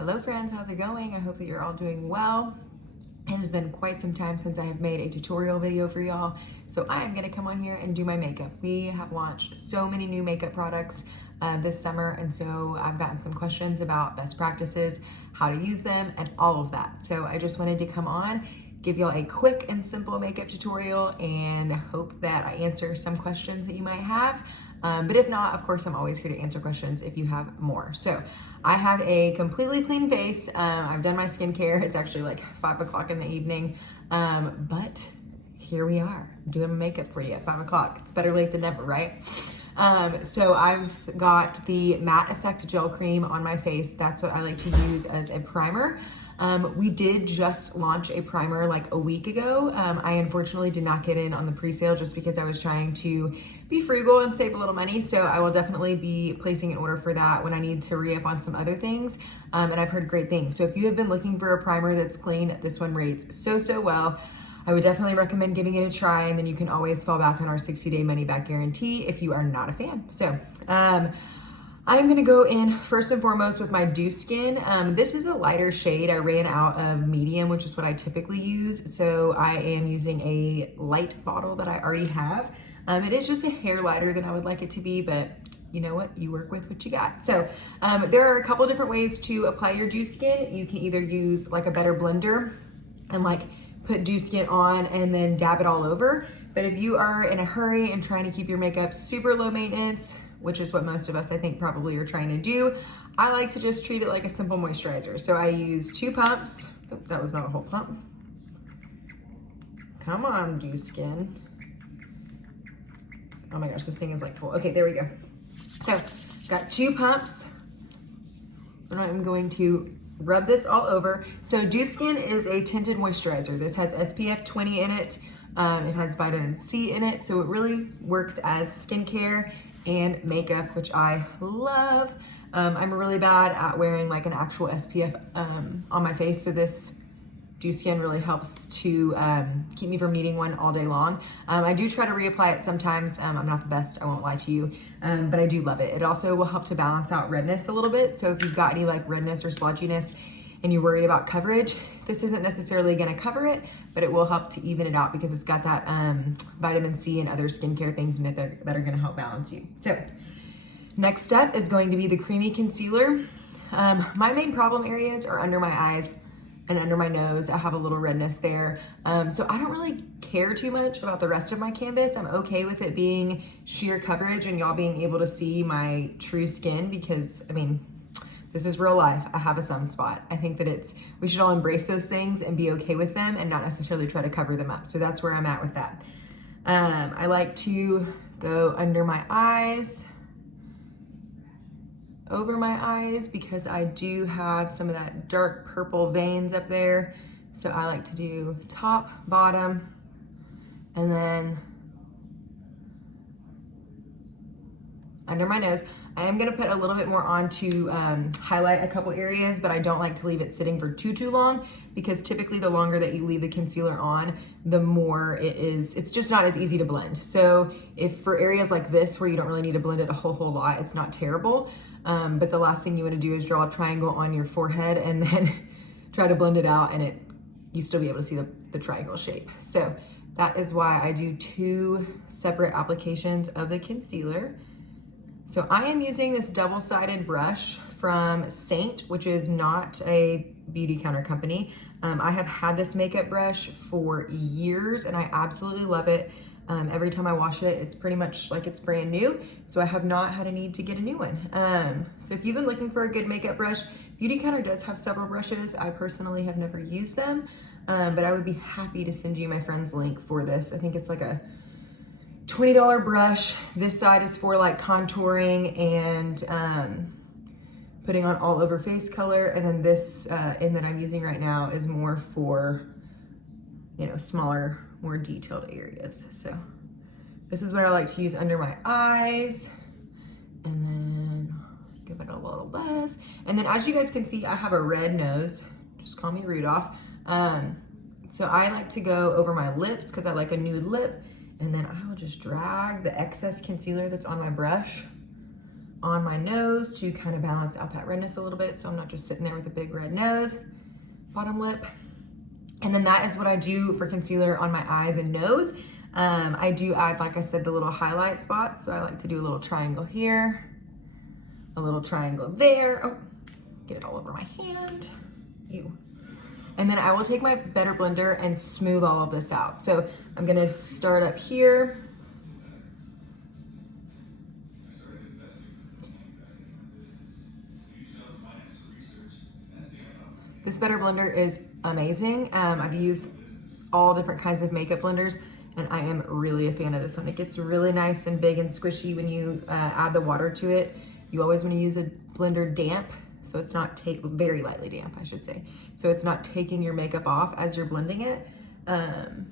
Hello friends, how's it going? I hope that you're all doing well. It has been quite some time since I have made a tutorial video for y'all, so I am gonna come on here and do my makeup. We have launched so many new makeup products this summer, and so I've gotten some questions about best practices, how to use them, and all of that. So I just wanted to come on, give y'all a quick and simple makeup tutorial, and hope that I answer some questions that you might have. But if not, of course, I'm always here to answer questions if you have more. So I have a completely clean face. I've done my skincare. It's actually like 5 o'clock in the evening, but here we are doing makeup for you at 5 o'clock. It's better late than never, right? So I've got the Matte Effect Gel Cream on my face. That's what I like to use as a primer. We did just launch a primer like a week ago. I unfortunately did not get in on the pre-sale just because I was trying to be frugal and save a little money. So I will definitely be placing an order for that when I need to re-up on some other things. And I've heard great things. So if you have been looking for a primer that's clean, this one rates so well. I would definitely recommend giving it a try, and then you can always fall back on our 60-day money-back guarantee if you are not a fan. So I'm gonna go in first and foremost with my Dew Skin. This is a lighter shade. I ran out of medium, which is what I typically use. So I am using a light bottle that I already have. It is just a hair lighter than I would like it to be, but you know what? You work with what you got. So there are a couple different ways to apply your Dew Skin. You can either use like a better blender and like put Dew Skin on and then dab it all over. But if you are in a hurry and trying to keep your makeup super low maintenance, which is what most of us I think probably are trying to do, I like to just treat it like a simple moisturizer. So I use 2 pumps. Oh, that was not a whole pump. Come on, Dew Skin. Oh my gosh, this thing is like full. Okay, there we go. So got 2 pumps. And I'm going to rub this all over. So Dew Skin is a tinted moisturizer. This has SPF 20 in it. It has vitamin C in it. So it really works as skincare and makeup, which I love. I'm really bad at wearing like an actual SPF on my face. So this Dew Skin really helps to keep me from needing one all day long. I do try to reapply it sometimes. I'm not the best, I won't lie to you, but I do love it. It also will help to balance out redness a little bit. So if you've got any like redness or splotchiness and you're worried about coverage, this isn't necessarily gonna cover it, but it will help to even it out because it's got that vitamin C and other skincare things in it that are gonna help balance you. So next step is going to be the creamy concealer. My main problem areas are under my eyes and under my nose. I have a little redness there. So I don't really care too much about the rest of my canvas. I'm okay with it being sheer coverage and y'all being able to see my true skin because, I mean, this is real life. I have a sunspot. I think that we should all embrace those things and be okay with them and not necessarily try to cover them up. So that's where I'm at with that. I like to go under my eyes, over my eyes, because I do have some of that dark purple veins up there. So I like to do top, bottom, and then under my nose. I am gonna put a little bit more on to highlight a couple areas, but I don't like to leave it sitting for too long because typically the longer that you leave the concealer on, the more it's just not as easy to blend. So if for areas like this where you don't really need to blend it a whole lot, it's not terrible. But the last thing you wanna do is draw a triangle on your forehead and then try to blend it out and you still be able to see the triangle shape. So that is why I do 2 separate applications of the concealer. So I am using this double-sided brush from Saint, which is not a beauty counter company. I have had this makeup brush for years and I absolutely love it. Every time I wash it, it's pretty much like it's brand new. So I have not had a need to get a new one. So if you've been looking for a good makeup brush, Beauty Counter does have several brushes. I personally have never used them, but I would be happy to send you my friend's link for this. I think it's like a $20 brush. This side is for like contouring and putting on all over face color. And then this end that I'm using right now is more for, you know, smaller, more detailed areas. So this is what I like to use under my eyes. And then give it a little less. And then as you guys can see, I have a red nose. Just call me Rudolph. So I like to go over my lips because I like a nude lip. And then I will just drag the excess concealer that's on my brush on my nose to kind of balance out that redness a little bit, so I'm not just sitting there with a big red nose, bottom lip. And then that is what I do for concealer on my eyes and nose. I do add, like I said, the little highlight spots. So I like to do a little triangle here, a little triangle there. Oh, get it all over my hand. Ew. And then I will take my Better Blender and smooth all of this out. So I'm gonna start up here. This Better Blender is amazing. I've used all different kinds of makeup blenders, and I am really a fan of this one. It gets really nice and big and squishy when you add the water to it. You always want to use a blender damp, so it's not very lightly damp, I should say. So it's not taking your makeup off as you're blending it. And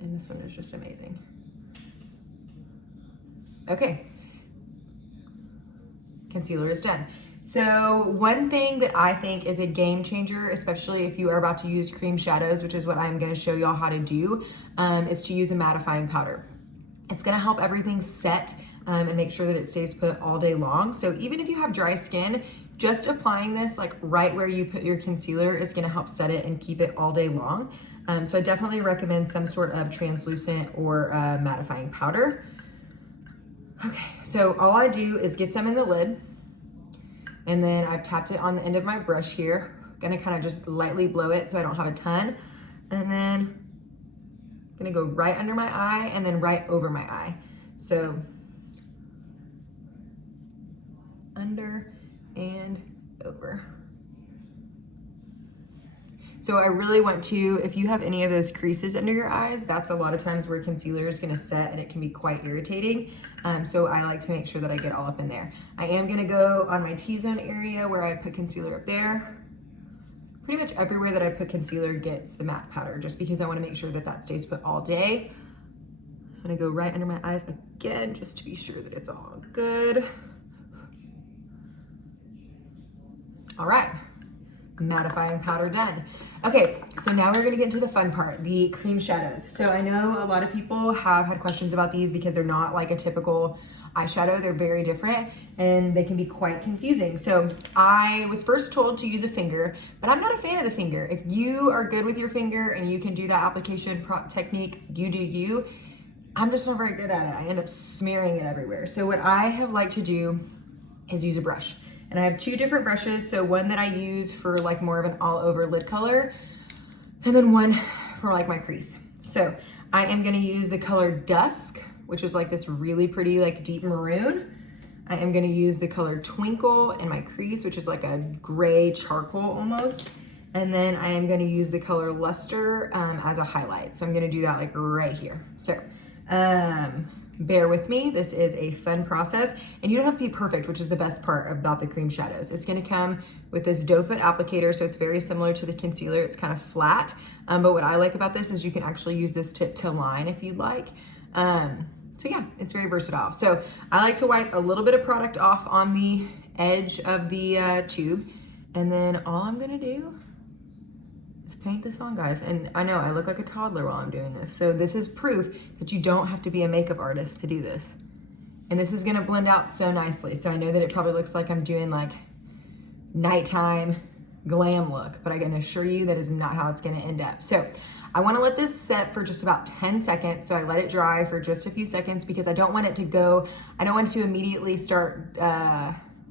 this one is just amazing. Okay, concealer is done. So one thing that I think is a game changer, especially if you are about to use cream shadows, which is what I'm gonna show y'all how to do, is to use a mattifying powder. It's gonna help everything set and make sure that it stays put all day long. So even if you have dry skin, just applying this like right where you put your concealer is gonna help set it and keep it all day long. So I definitely recommend some sort of translucent or mattifying powder. Okay, so all I do is get some in the lid, and then I've tapped it on the end of my brush here. Gonna kind of just lightly blow it so I don't have a ton. And then I'm gonna go right under my eye and then right over my eye. So under and over. So I really want to, if you have any of those creases under your eyes, that's a lot of times where concealer is gonna set and it can be quite irritating. So I like to make sure that I get all up in there. I am gonna go on my T-zone area where I put concealer up there. Pretty much everywhere that I put concealer gets the matte powder, just because I wanna make sure that that stays put all day. I'm gonna go right under my eyes again, just to be sure that it's all good. All right, mattifying powder done. Okay, so now we're gonna get into the fun part, the cream shadows. So I know a lot of people have had questions about these because they're not like a typical eyeshadow. They're very different and they can be quite confusing. So I was first told to use a finger, but I'm not a fan of the finger. If you are good with your finger and you can do that application technique, you do you. I'm just not very good at it. I end up smearing it everywhere. So what I have liked to do is use a brush. And I have two different brushes. So one that I use for like more of an all over lid color, and then one for like my crease. So I am gonna use the color Dusk, which is like this really pretty like deep maroon. I am gonna use the color Twinkle in my crease, which is like a gray charcoal almost. And then I am gonna use the color Luster as a highlight. So I'm gonna do that like right here. So bear with me, this is a fun process, and you don't have to be perfect, which is the best part about the cream shadows. It's gonna come with this doe foot applicator, so it's very similar to the concealer. It's kind of flat, but what I like about this is you can actually use this tip to line if you'd like. So yeah, it's very versatile. So I like to wipe a little bit of product off on the edge of the tube, and then all I'm gonna do is paint this on, guys. And I know I look like a toddler while I'm doing this. So this is proof that you don't have to be a makeup artist to do this. And this is gonna blend out so nicely. So I know that it probably looks like I'm doing like nighttime glam look, but I can assure you that is not how it's gonna end up. So I wanna let this set for just about 10 seconds. So I let it dry for just a few seconds because I don't want it to go, I don't want it to immediately start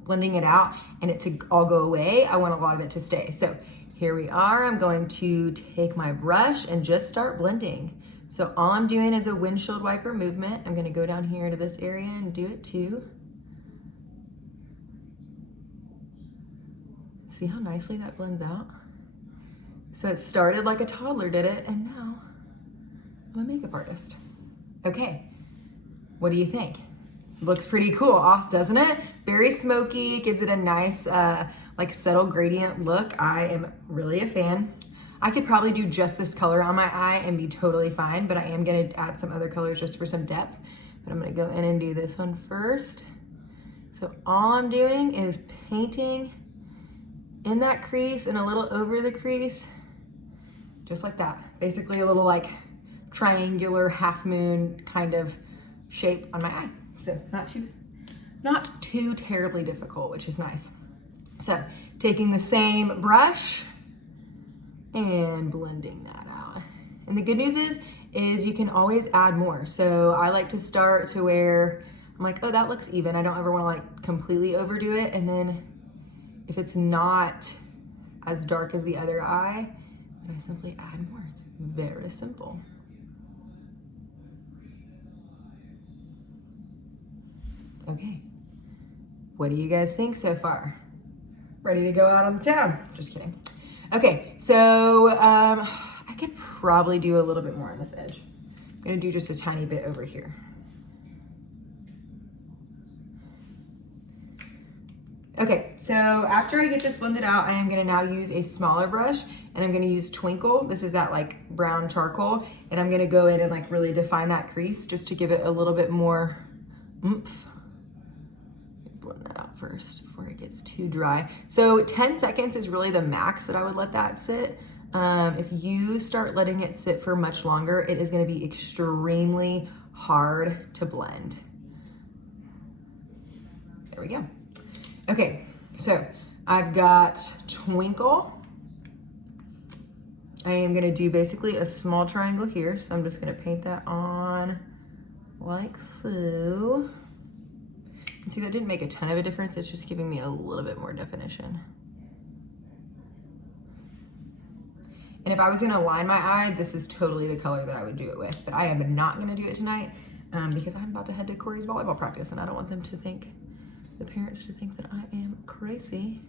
blending it out and it to all go away. I want a lot of it to stay. So here we are. I'm going to take my brush and just start blending. So all I'm doing is a windshield wiper movement. I'm gonna go down here to this area and do it too. See how nicely that blends out? So it started like a toddler did it, and now I'm a makeup artist. Okay, what do you think? Looks pretty cool, doesn't it? Very smoky, gives it a nice, like subtle gradient look. I am really a fan. I could probably do just this color on my eye and be totally fine, but I am gonna add some other colors just for some depth. But I'm gonna go in and do this one first. So all I'm doing is painting in that crease and a little over the crease, just like that. Basically a little like triangular half moon kind of shape on my eye. So not not too terribly difficult, which is nice. So taking the same brush and blending that out. And the good news is you can always add more. So I like to start to where I'm like, oh, that looks even. I don't ever want to like completely overdo it. And then if it's not as dark as the other eye, then I simply add more. It's very simple. Okay, what do you guys think so far? Ready to go out on the town? Just kidding. Okay, so I could probably do a little bit more on this edge. I'm gonna do just a tiny bit over here. Okay, so after I get this blended out, I am gonna now use a smaller brush, and I'm gonna use Twinkle. This is that like brown charcoal, and I'm gonna go in and like really define that crease just to give it a little bit more oomph. Blend that out first before it gets too dry. So 10 seconds is really the max that I would let that sit. If you start letting it sit for much longer, it is gonna be extremely hard to blend. There we go. Okay, so I've got Twinkle. I am gonna do basically a small triangle here, so I'm just gonna paint that on like so. And see, that didn't make a ton of a difference. It's just giving me a little bit more definition. And if I was gonna line my eye, this is totally the color that I would do it with, but I am not gonna do it tonight because I'm about to head to Corey's volleyball practice and I don't want them to think, the parents to think that I am crazy.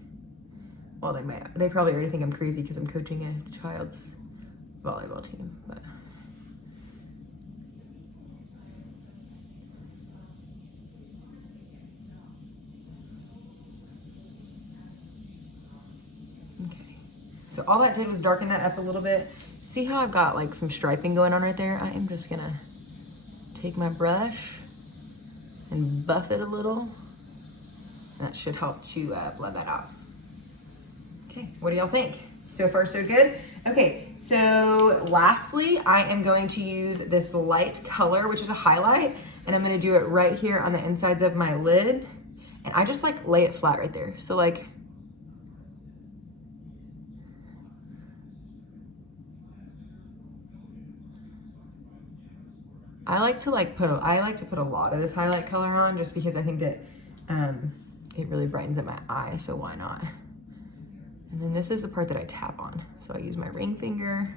Well, they probably already think I'm crazy because I'm coaching a child's volleyball team, but. Okay, so all that did was darken that up a little bit. See how I've got like some striping going on right there? I am just gonna take my brush and buff it a little. That should help to blend that out. Okay, what do y'all think? So far, so good? Okay, so lastly, I am going to use this light color, which is a highlight, and I'm gonna do it right here on the insides of my lid. And I just like lay it flat right there. So like, I like to put a lot of this highlight color on just because I think that it really brightens up my eye, so why not? And then this is the part that I tap on. So I use my ring finger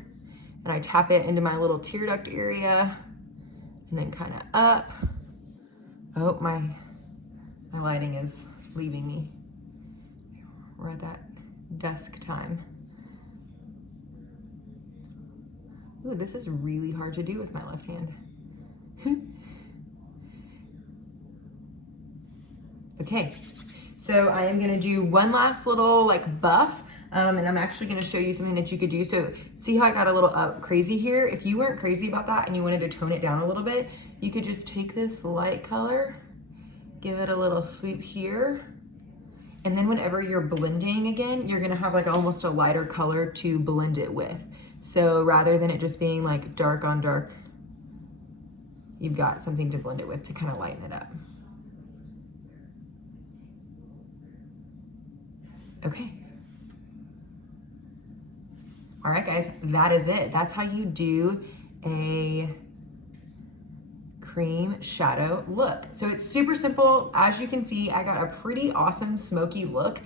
and I tap it into my little tear duct area and then kind of up. Oh, my lighting is leaving me. We're at that dusk time. Ooh, this is really hard to do with my left hand. Okay, so I am gonna do one last little like buff, and I'm actually gonna show you something that you could do. So see how I got a little crazy here? If you weren't crazy about that and you wanted to tone it down a little bit, you could just take this light color, give it a little sweep here, and then whenever you're blending again, you're gonna have like almost a lighter color to blend it with. So rather than it just being like dark on dark, you've got something to blend it with to kind of lighten it up. Okay. All right, guys, that is it. That's how you do a cream shadow look. So it's super simple. As you can see, I got a pretty awesome smoky look,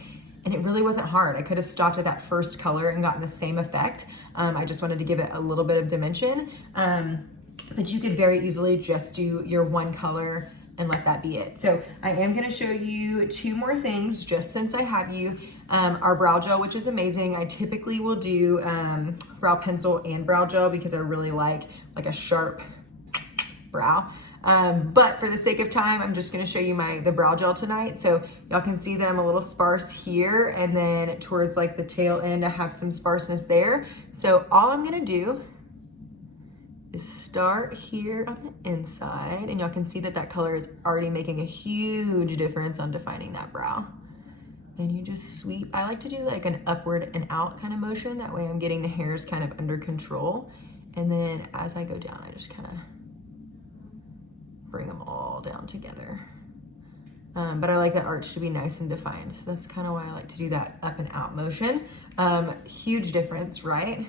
and it really wasn't hard. I could have stopped at that first color and gotten the same effect. I just wanted to give it a little bit of dimension, but you could very easily just do your one color and let that be it. So I am gonna show you two more things just since I have you. Our brow gel, which is amazing. I typically will do brow pencil and brow gel because I really like a sharp brow. But for the sake of time, I'm just gonna show you the brow gel tonight. So y'all can see that I'm a little sparse here, and then towards like the tail end, I have some sparseness there. So all I'm gonna do is start here on the inside, and y'all can see that that color is already making a huge difference on defining that brow. And you just sweep. I like to do like an upward and out kind of motion. That way I'm getting the hairs kind of under control. And then as I go down, I just kind of bring them all down together. But I like that arch to be nice and defined. So that's kind of why I like to do that up and out motion. Huge difference, right?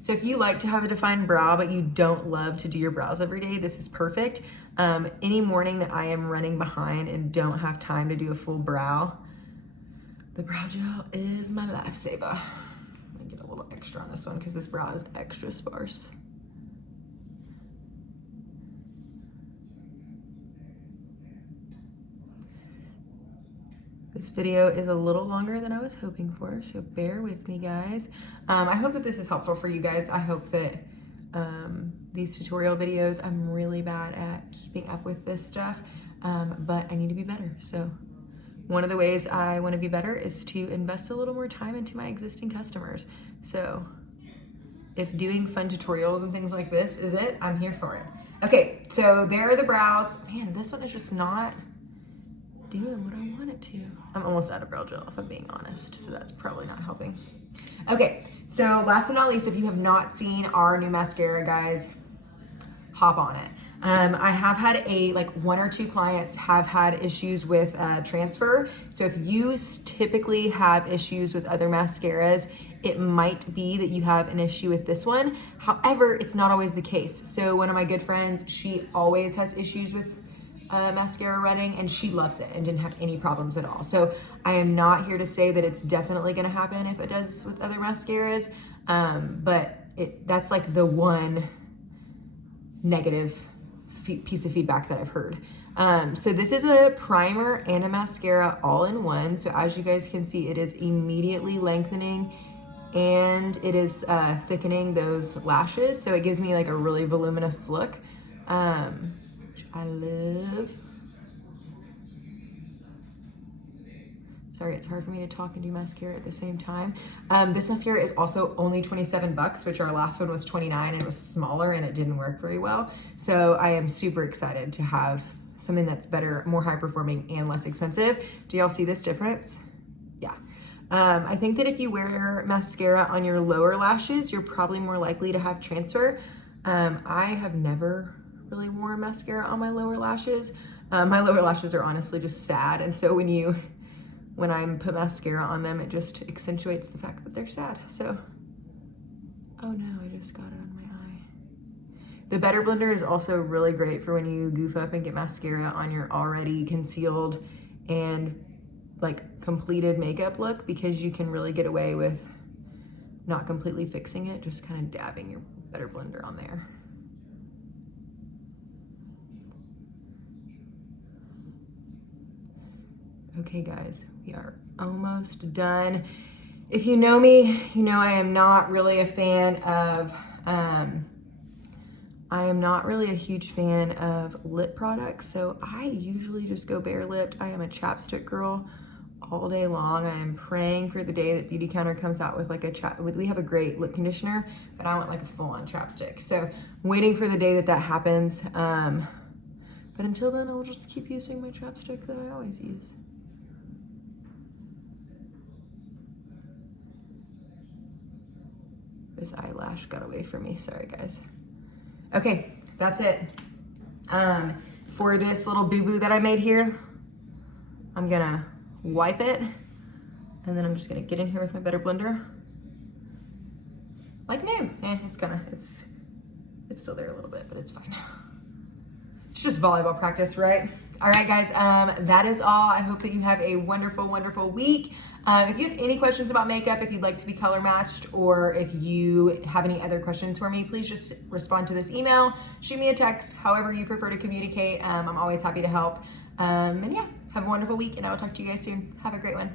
So if you like to have a defined brow, but you don't love to do your brows every day, this is perfect. Any morning that I am running behind and don't have time to do a full brow, the brow gel is my lifesaver. I'm gonna get a little extra on this one because this brow is extra sparse. This video is a little longer than I was hoping for, so bear with me, guys. I hope that this is helpful for you guys. I hope that these tutorial videos, I'm really bad at keeping up with this stuff, but I need to be better. So one of the ways I want to be better is to invest a little more time into my existing customers. So if doing fun tutorials and things like this is it, I'm here for it. Okay, so there are the brows. Man, this one is just not doing what I want it to. I'm almost out of brow gel, if I'm being honest, so that's probably not helping. Okay, so last but not least, if you have not seen our new mascara, guys, hop on it. I have had one or two clients have had issues with transfer. So if you typically have issues with other mascaras, it might be that you have an issue with this one. However, it's not always the case. So one of my good friends, she always has issues with mascara running, and she loves it and didn't have any problems at all. So I am not here to say that it's definitely going to happen if it does with other mascaras, but that's like the one negative piece of feedback that I've heard. So this is a primer and a mascara all in one. So as you guys can see, it is immediately lengthening and it is thickening those lashes. So it gives me like a really voluminous look. Which I love. Sorry, it's hard for me to talk and do mascara at the same time. This mascara is also only 27 bucks, which our last one was 29 and it was smaller and it didn't work very well. So I am super excited to have something that's better, more high performing and less expensive. Do y'all see this difference? Yeah. I think that if you wear mascara on your lower lashes, you're probably more likely to have transfer. I have never really worn mascara on my lower lashes. My lower lashes are honestly just sad, and so when I put mascara on them, it just accentuates the fact that they're sad. So, oh no, I just got it on my eye. The Better Blender is also really great for when you goof up and get mascara on your already concealed and like completed makeup look, because you can really get away with not completely fixing it, just kind of dabbing your Better Blender on there. Okay guys, we are almost done. If you know me, you know I am not really a fan of, I am not really a huge fan of lip products, so I usually just go bare lipped. I am a chapstick girl all day long. I am praying for the day that Beautycounter comes out with like we have a great lip conditioner, but I want like a full-on chapstick. So waiting for the day that happens. But until then, I'll just keep using my chapstick that I always use. This eyelash got away from me, sorry guys. Okay, that's it. For this little boo-boo that I made here, I'm gonna wipe it, and then I'm just gonna get in here with my Better Blender. Like new, it's still there a little bit, but it's fine. It's just volleyball practice, right? All right, guys, that is all. I hope that you have a wonderful, wonderful week. If you have any questions about makeup, if you'd like to be color matched, or if you have any other questions for me, please just respond to this email, shoot me a text, however you prefer to communicate. I'm always happy to help. And yeah, have a wonderful week, and I will talk to you guys soon. Have a great one.